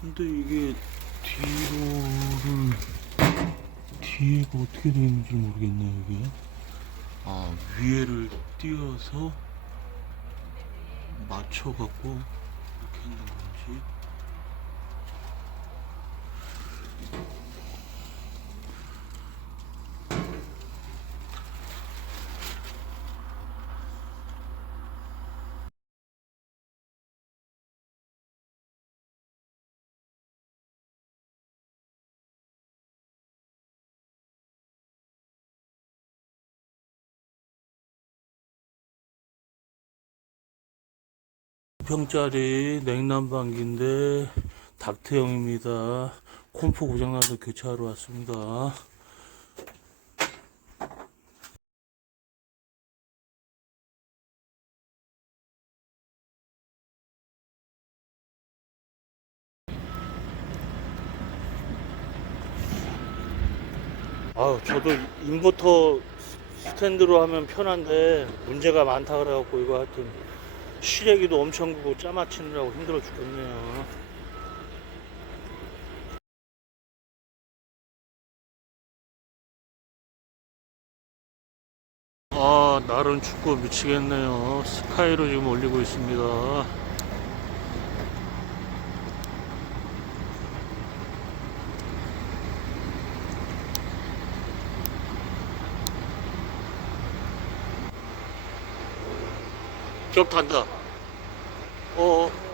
근데 이게 뒤로를 뒤에가 어떻게 되어 있는지 모르겠네 이게. 아 위에를 띄어서 맞춰갖고 이렇게 있는 건지 평짜리 냉난방기인데 닥트형입니다. 콤프 고장나서 교체하러 왔습니다. 아, 저도 인버터 스탠드로 하면 편한데 문제가 많다 그래갖고 이거 하여튼 시래기도 엄청 크고 짜맞추느라고 힘들어 죽겠네요. 아, 날은 춥고 미치겠네요. 스카이로 지금 올리고 있습니다. 격탄다. 어. 어.